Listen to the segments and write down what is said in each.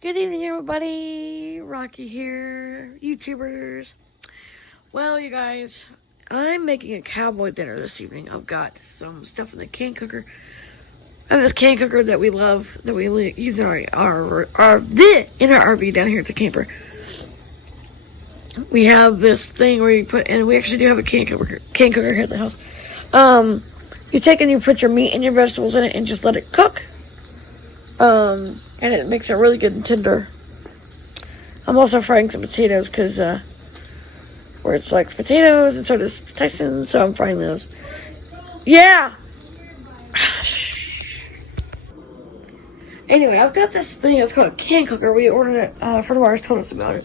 Good evening, everybody. Rocky here, YouTubers. Well, you guys, I'm making a cowboy dinner this evening. I've got some stuff in the can cooker. I have this can cooker that we love, that we use in our RV down here at the camper. We have this thing where you put, and we actually do have a can cooker here at the house. You take and you put your meat and your vegetables in it and just let it cook. And it makes it really good and tender. I'm also frying some potatoes because, Where likes potatoes and so does Tyson, so I'm frying those. Yeah! Anyway, I've got this thing that's called a can cooker. We ordered it, a friend of ours told us about it.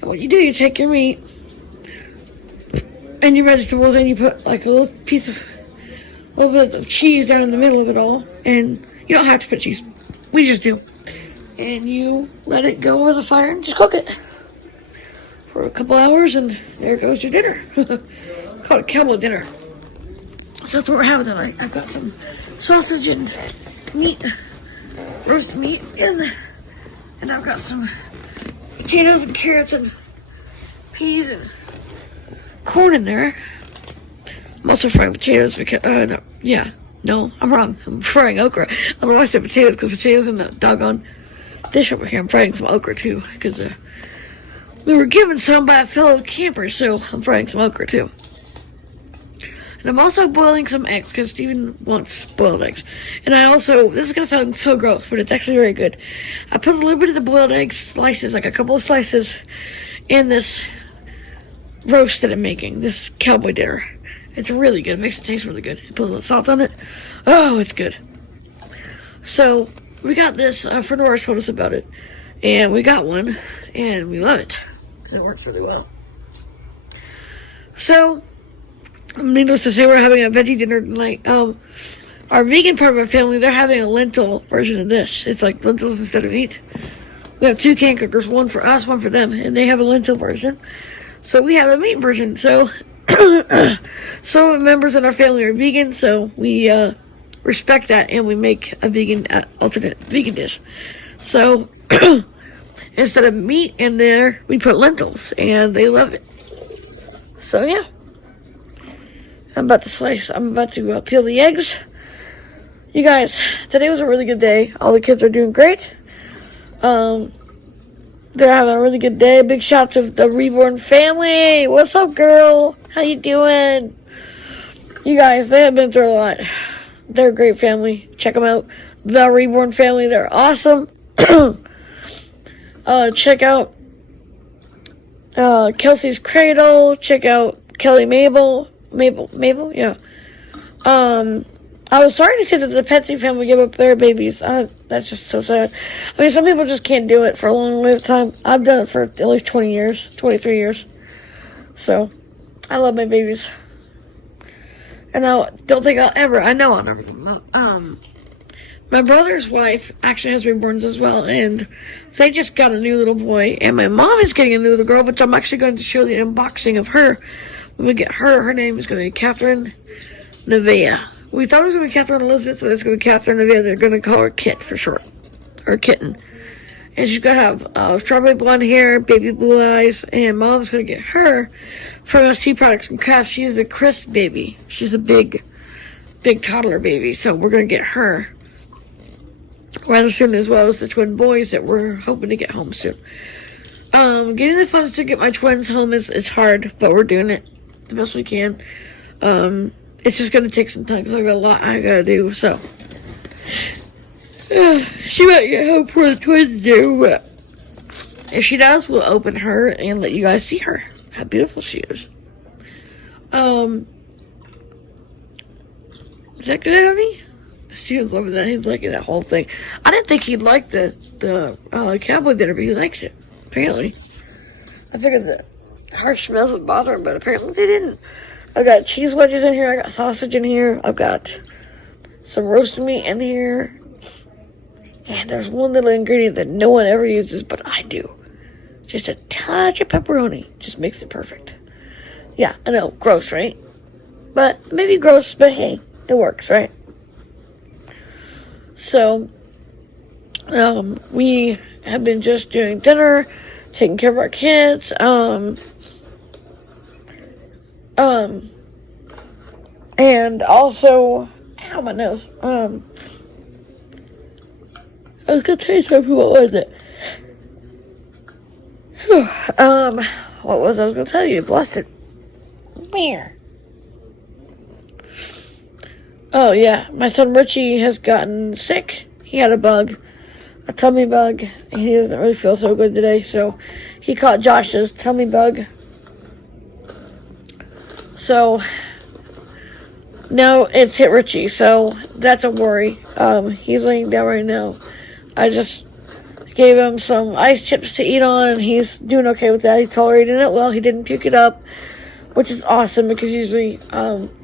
And what you do, you take your meat and your vegetables and you put like a little bit of cheese down in the middle of it all. And you don't have to put cheese. We just do. And you let it go over the fire and just cook it for a couple hours, and there goes your dinner. Called a cowboy dinner. So that's what we're having tonight. I've got some sausage and meat, roast meat, and I've got some potatoes and carrots and peas and corn in there. I'm also frying potatoes because, no, I'm wrong. I'm frying okra. I don't know why I said potatoes, because potatoes in the doggone dish over here. I'm frying some okra too, because we were given some by a fellow camper, so I'm frying some okra too. And I'm also boiling some eggs, because Steven wants boiled eggs. And I also, this is going to sound so gross, but it's actually very good. I put a little bit of the boiled egg slices, like a couple of slices, in this roast that I'm making, this cowboy dinner. It's really good. It makes it taste really good. Put a little salt on it. Oh, it's good. So, we got this. A friend of ours told us about it. And we got one. And we love it. Because it works really well. So, needless to say, we're having a veggie dinner tonight. Our vegan part of our family, they're having a lentil version of this. It's like lentils instead of meat. We have two can cookers. One for us, one for them. And they have a lentil version. So, we have a meat version. So, some members in our family are vegan, so we respect that, and we make a vegan alternate vegan dish. So instead of meat in there, we put lentils, and they love it. So yeah, I'm about to peel the eggs. You guys, today was a really good day. All the kids are doing great. They're having a really good day. Big shout out to the Reborn family. What's up, girl? How you doing? You guys, they have been through a lot. They're a great family. Check them out. The Reborn family. They're awesome. Check out Kelsey's Cradle. Check out Kelly Mabel. Mabel? Yeah. I was sorry to see that the Petsy family give up their babies. That's just so sad. I mean, some people just can't do it for a long time. I've done it for at least 20 years, 23 years. So, I love my babies. And I don't think I know I'll never my brother's wife actually has reborns as well, and they just got a new little boy, and my mom is getting a new little girl, which I'm actually going to show the unboxing of her when we get her. Her name is going to be Catherine Nevaeh. We thought it was going to be Catherine Elizabeth, but it's going to be Catherine Nevaeh. They're going to call her Kit for short. Or Kitten. And she's going to have strawberry blonde hair, baby blue eyes, and Mom's going to get her from SC Products from Crafts. She's a crisp baby. She's a big toddler baby, so we're going to get her rather soon, as well as the twin boys that we're hoping to get home soon. Getting the funds to get my twins home is hard, but we're doing it the best we can. It's just going to take some time because I've got a lot I got to do, so. She might get home before the twins do, but if she does, we'll open her and let you guys see her. How beautiful she is. Is that good, honey? Steven's loving that. He's liking that whole thing. I didn't think he'd like the cowboy dinner, but he likes it, apparently. I figured the harsh smells would bother him, but apparently they didn't. I've got cheese wedges in here. I got sausage in here. I've got some roasted meat in here. And there's one little ingredient that no one ever uses, but I do. Just a touch of pepperoni. Just makes it perfect. Yeah, I know. Gross, right? But maybe gross, but hey, it works, right? So, we have been just doing dinner, taking care of our kids, and also, ow, my nose, I was gonna tell you something, what was it? What was I was gonna tell you? I've lost it. Where? Oh yeah, my son Richie has gotten sick. He had a tummy bug, and he doesn't really feel so good today, so he caught Josh's tummy bug. So now it's hit Richie, so that's a worry. He's laying down right now. I just gave him some ice chips to eat on, and he's doing okay with that. He's tolerating it well. He didn't puke it up, which is awesome, because usually,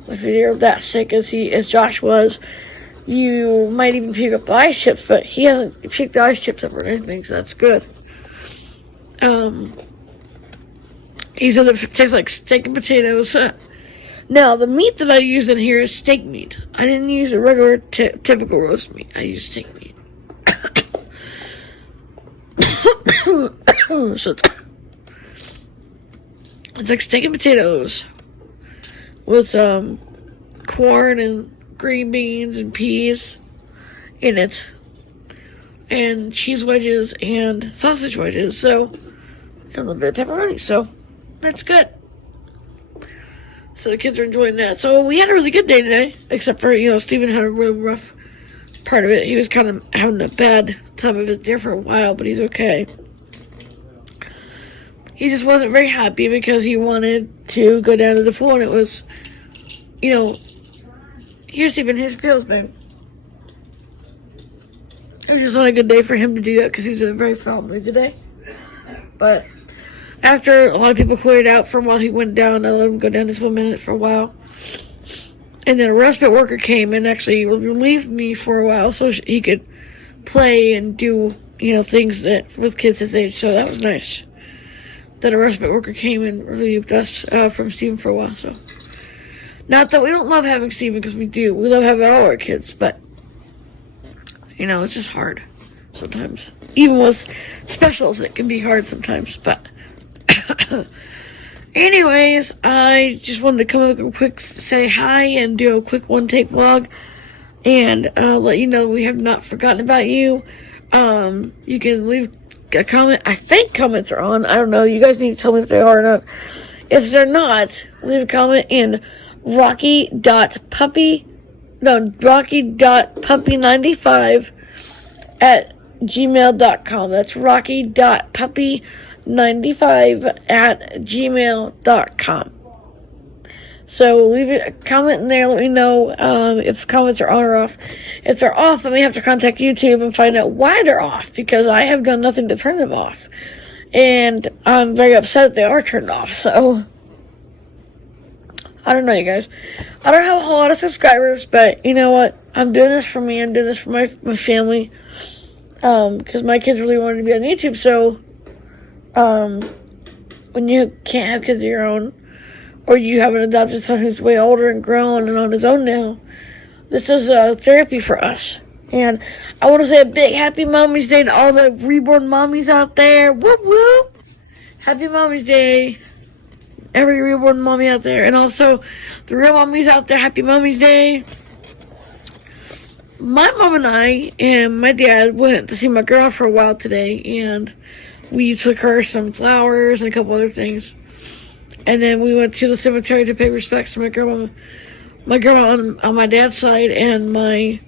if you're that sick as Josh was, you might even puke up the ice chips, but he hasn't puked the ice chips up or anything, so that's good. He said it tastes like steak and potatoes. Now, the meat that I use in here is steak meat. I didn't use a regular, typical roast meat. I used steak meat. So it's like steak and potatoes with corn and green beans and peas in it, and cheese wedges and sausage wedges, so, and a little bit of pepperoni, so that's good. So the kids are enjoying that. So we had a really good day today, except for, Steven had a really rough part of it. He was kind of having a bad time of it there for a while, but he's okay. He just wasn't very happy because he wanted to go down to the pool, and it was, here's even his pills, babe. It was just not a good day for him to do that because he was in a very foul mood today. But after a lot of people cleared out for a while, he went down. I let him go down to swim in it for a while. And then a respite worker came and actually relieved me for a while so he could play and do, things that with kids his age. So that was nice that a respite worker came and relieved us from Steven for a while. So, not that we don't love having Steven, because we do. We love having all our kids, but, it's just hard sometimes. Even with specials, it can be hard sometimes, but anyways, I just wanted to come up and quick say hi and do a quick one-take vlog and let you know we have not forgotten about you. You can leave a comment. I think comments are on. I don't know. You guys need to tell me if they are or not. If they're not, leave a comment in rocky.puppy95 at gmail.com. That's rocky.puppy95 at gmail.com. So leave a comment in there. Let me know if comments are on or off. If they're off, I may have to contact YouTube and find out why they're off, because I have done nothing to turn them off. And I'm very upset that they are turned off. So I don't know, you guys. I don't have a whole lot of subscribers, but you know what? I'm doing this for me. I'm doing this for my family. Because my kids really wanted to be on YouTube. So when you can't have kids of your own, or you have an adopted son who's way older and grown and on his own now, this is therapy for us. And I want to say a big happy Mommy's Day to all the reborn mommies out there. Whoop whoop! Happy Mommy's Day, every reborn mommy out there. And also the real mommies out there, happy Mommy's Day. My mom and I and my dad went to see my grandma for a while today, and we took her some flowers and a couple other things. And then we went to the cemetery to pay respects to my grandma on my dad's side, and my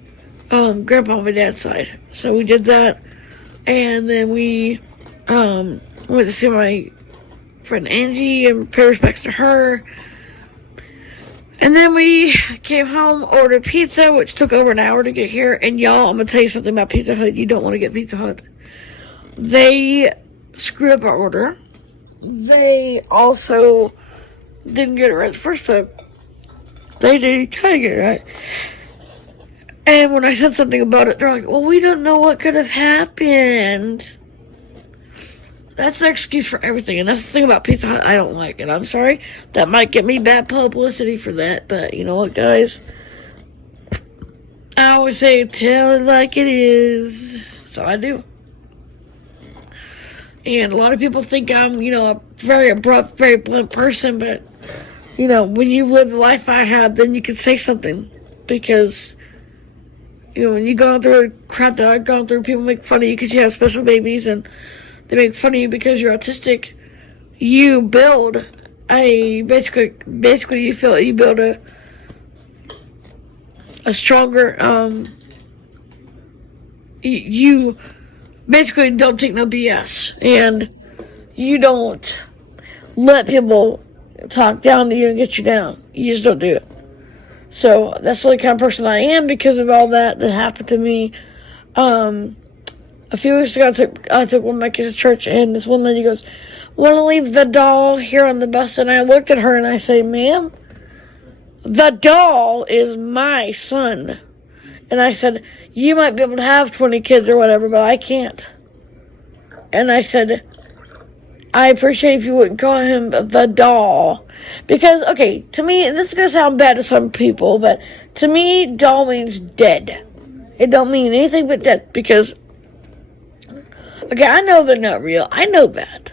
grandpa on my dad's side. So we did that, and then we went to see my friend Angie and pay respects to her. And then we came home, ordered pizza, which took over an hour to get here. And y'all, I'm gonna tell you something about Pizza Hut. You don't want to get Pizza Hut. They screwed up our order. They also didn't get it right the first time. They didn't try to get it right. And when I said something about it, they're like, well, we don't know what could have happened. That's their excuse for everything. And that's the thing about Pizza Hut I don't like. And I'm sorry, that might get me bad publicity for that. But you know what, guys? I always say, tell it like it is. So I do. And a lot of people think I'm, a very abrupt, very blunt person, but, when you live the life I have, then you can say something. Because, when you go through the crap that I've gone through, people make fun of you because you have special babies, and they make fun of you because you're autistic. You build basically you build a stronger, you basically don't take no BS, and you don't let people talk down to you and get you down. You just don't do it. So that's really the kind of person I am because of all that happened to me. A few weeks ago, I took one of my kids to church, and this one lady goes, "Want to leave the doll here on the bus?" And I looked at her and I say, "Ma'am, the doll is my son." And I said, "You might be able to have 20 kids or whatever, but I can't." And I said, "I appreciate if you wouldn't call him the doll." Because, okay, to me, this is going to sound bad to some people, but to me, doll means dead. It don't mean anything but dead. Because, okay, I know they're not real. I know that.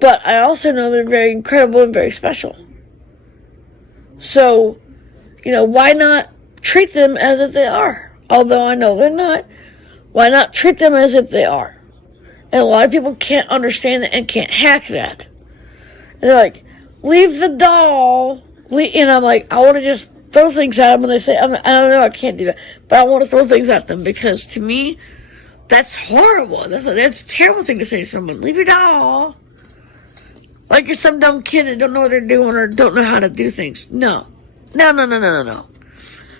But I also know they're very incredible and very special. So, why not treat them as if they are? Although I know they're not. Why not treat them as if they are? And a lot of people can't understand that and can't hack that. And they're like, "Leave the doll." And I'm like, I want to just throw things at them. And they say, I don't know, I can't do that. But I want to throw things at them because to me, that's horrible. That's a terrible thing to say to someone. "Leave your doll." Like you're some dumb kid that don't know what they're doing or don't know how to do things. No. No.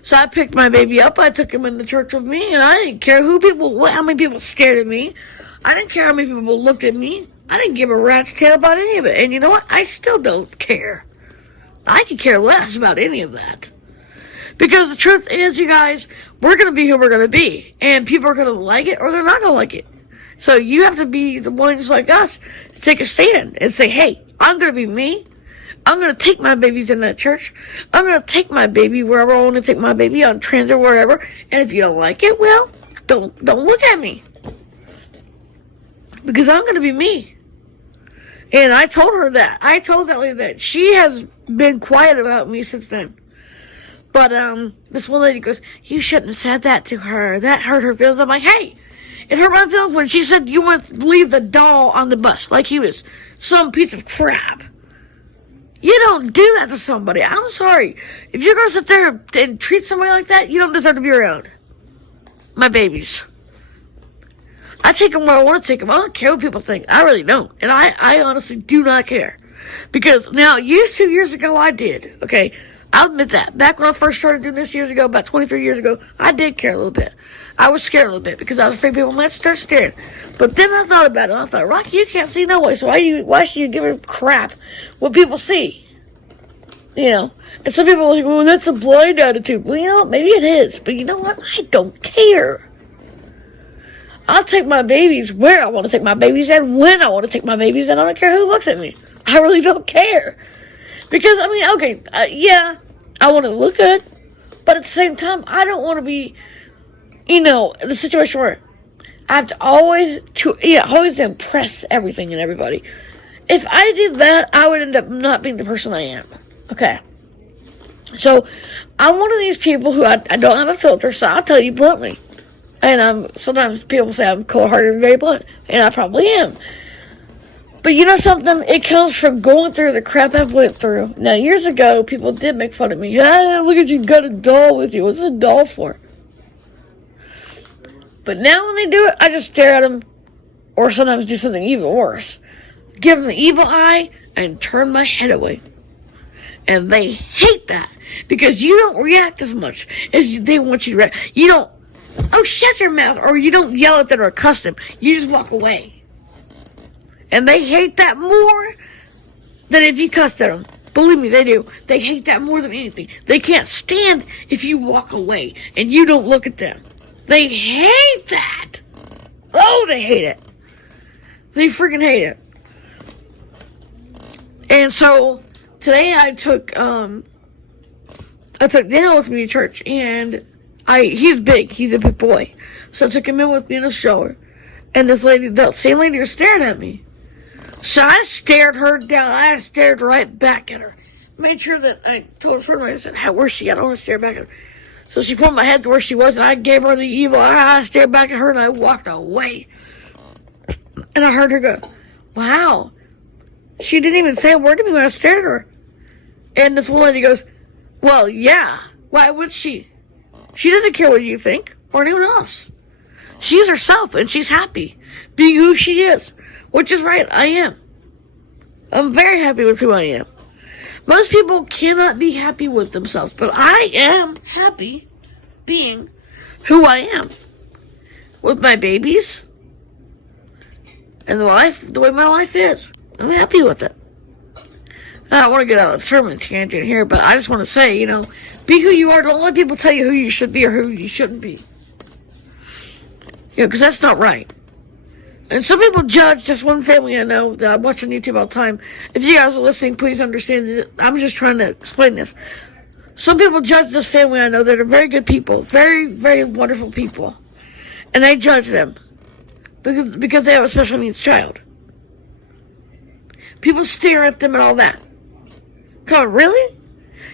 So I picked my baby up. I took him in the church with me, and I didn't care how many people scared of me. I didn't care how many people looked at me. I didn't give a rat's tail about any of it. And you know what? I still don't care. I could care less about any of that. Because the truth is, you guys, we're going to be who we're going to be. And people are going to like it or they're not going to like it. So you have to be the ones like us to take a stand and say, "Hey, I'm going to be me. I'm going to take my babies in that church. I'm going to take my baby wherever I want to take my baby, on transit or wherever. And if you don't like it, well, don't look at me. Because I'm going to be me." And I told her that. I told that lady that. She has been quiet about me since then. But this one lady goes, "You shouldn't have said that to her. That hurt her feelings." I'm like, hey, it hurt my feelings when she said you want to leave the doll on the bus like he was some piece of crap. You don't do that to somebody. I'm sorry. If you're going to sit there and treat somebody like that, you don't deserve to be around my babies. I take them where I want to take them. I don't care what people think. I really don't. And I honestly do not care. Because now, 2 years ago, I did. Okay, I'll admit that. Back when I first started doing this years ago, about 23 years ago, I did care a little bit. I was scared a little bit because I was afraid people might start staring. But then I thought about it, and I thought, Rocky, you can't see no way, so why should you give a crap what people see? And some people are like, "Well, that's a blind attitude." Well, maybe it is, but you know what? I don't care. I'll take my babies where I want to take my babies and when I want to take my babies, and I don't care who looks at me. I really don't care. Because, yeah, I want to look good, but at the same time, I don't want to be, in the situation where I have to always impress everything and everybody. If I did that, I would end up not being the person I am. Okay. So, I'm one of these people who I don't have a filter, so I'll tell you bluntly. And sometimes people say I'm cold-hearted and very blunt, and I probably am. But you know something? It comes from going through the crap I've went through. Now, years ago, people did make fun of me. Look at you, got a doll with you. What's a doll for? But now when they do it, I just stare at them, or sometimes do something even worse. Give them the evil eye and turn my head away. And they hate that because you don't react as much as they want you to react. You don't, "Oh, shut your mouth," or you don't yell at them or cuss them. You just walk away. And they hate that more than if you cussed at them. Believe me, they do. They hate that more than anything. They can't stand if you walk away and you don't look at them. They hate that. Oh, they hate it. They freaking hate it. And so today I took Daniel with me to church, and he's big. He's a big boy. So I took him in with me in the stroller. And this lady, the same lady was staring at me. So I stared her down. I stared right back at her. Made sure that I told a friend of mine, I said, where's she at? I don't want to stare back at her. So she pulled my head to where she was, and I gave her the evil eye. I stared back at her, and I walked away. And I heard her go, wow. She didn't even say a word to me when I stared at her. And this one lady goes, well, yeah. Why would she? She doesn't care what you think or anyone else. She's herself, and she's happy being who she is, which is right. I am. I'm very happy with who I am. Most people cannot be happy with themselves, but I am happy being who I am. With my babies and the way my life is. I'm happy with it. I don't want to get out of the sermon tangent here, but I just want to say, be who you are. Don't let people tell you who you should be or who you shouldn't be. Because that's not right. And some people judge. Just one family I know that I watch on YouTube all the time. If you guys are listening, please understand that I'm just trying to explain this. Some people judge this family I know that are very good people. Very, very wonderful people. And they judge them. Because they have a special needs child. People stare at them and all that. Come on, really?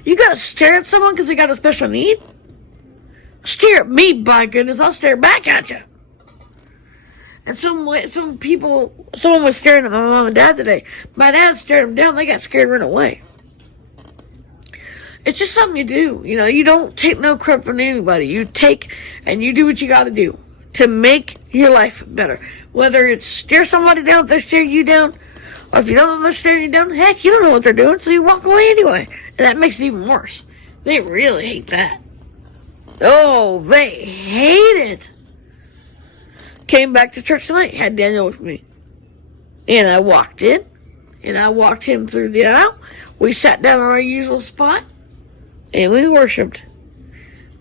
You gotta stare at someone because they got a special need? Stare at me, by goodness. I'll stare back at you. And someone was staring at my mom and dad today. My dad stared them down. They got scared and ran away. It's just something you do. You don't take no crap from anybody. You take and you do what you gotta do to make your life better. Whether it's stare somebody down if they're staring you down, or if you don't know they're staring you down, heck, you don't know what they're doing, so you walk away anyway. And that makes it even worse. They really hate that. Oh, they hate it. Came back to church tonight, had Daniel with me. And I walked in, and I walked him through the aisle. We sat down on our usual spot, and we worshiped.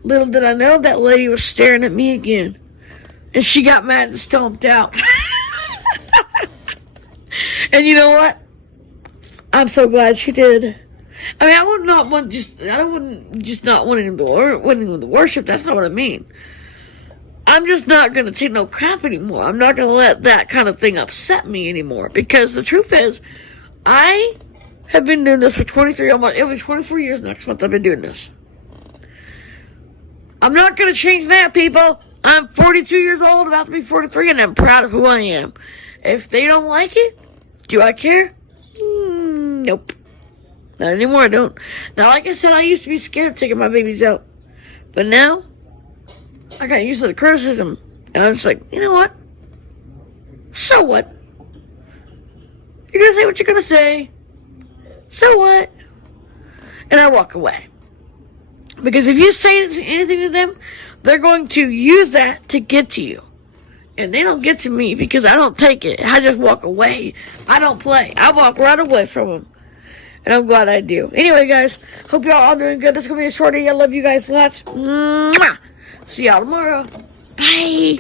Little did I know that lady was staring at me again. And she got mad and stomped out. And you know what? I'm so glad she did. I mean, I wouldn't just not wanting him to worship. That's not what I mean. I'm just not going to take no crap anymore. I'm not going to let that kind of thing upset me anymore. Because the truth is, I have been doing this for 24 years next month I've been doing this. I'm not going to change that, people. I'm 42 years old, about to be 43, and I'm proud of who I am. If they don't like it, do I care? Nope. Not anymore, I don't. Now, like I said, I used to be scared of taking my babies out. But now, I got used to the criticism. And I'm just like, you know what? So what? You're going to say what you're going to say. So what? And I walk away. Because if you say anything to them, they're going to use that to get to you. And they don't get to me because I don't take it. I just walk away. I don't play. I walk right away from them. And I'm glad I do. Anyway, guys, hope y'all all doing good. This is going to be a shorty. I love you guys lots. Mwah! See y'all tomorrow. Bye.